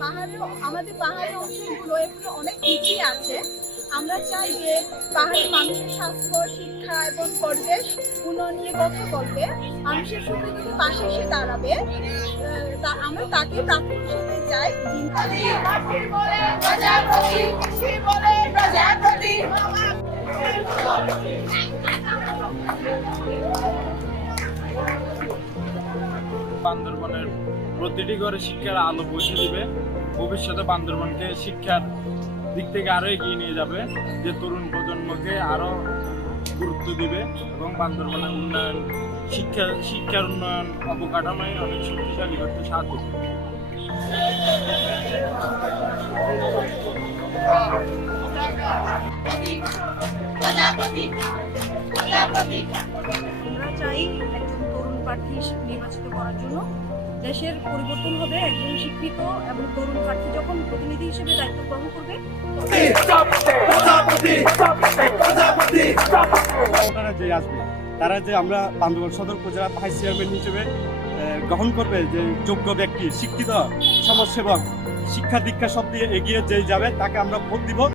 পাহাড়ে আমাদের পাহাড়ি অঞ্চলগুলো এগুলো অনেক পিছিয়ে আছে। আমরা চাই যে পাহাড়ি মানুষের স্বাস্থ্য, শিক্ষা এবং পরিবেশ উন্নয়ন নিয়ে কথা বলবে। মানুষের সঙ্গে যদি পাশে এসে দাঁড়াবে তা আমরা তাকে প্রাপ্য হিসেবে যাই বান্দরবনের প্রতিটি ঘরে শিক্ষার আলো পৌঁছে দিবে। ভবিষ্যতে বান্দরবনকে শিক্ষার দিক থেকে আরও এগিয়ে নিয়ে যাবে, যে তরুণ প্রজন্মকে আরও গুরুত্ব দিবে এবং বান্দরবনের উন্নয়ন, শিক্ষা, শিক্ষার উন্নয়ন অবকাঠামোয় অনেক শক্তিশালী করতে সাহায্য করবে। আমরা চাই প্রার্থী নির্বাচিত করার জন্য দেশের পরিবর্তন হবে, একজন শিক্ষিত এবং তরুণ প্রার্থী যখন প্রতিনিধি হিসেবে দায়িত্ব গ্রহণ করবে তারা যে আমরা বান্দরবান সদর উপজেলা ভাইস চেয়ারম্যান হিসেবে গ্রহণ করবে, যে যোগ্য ব্যক্তি, শিক্ষিত সমাজসেবক, শিক্ষা দীক্ষা সব দিয়ে এগিয়ে যে যাবে, তাকে আমরা ভোট দিব।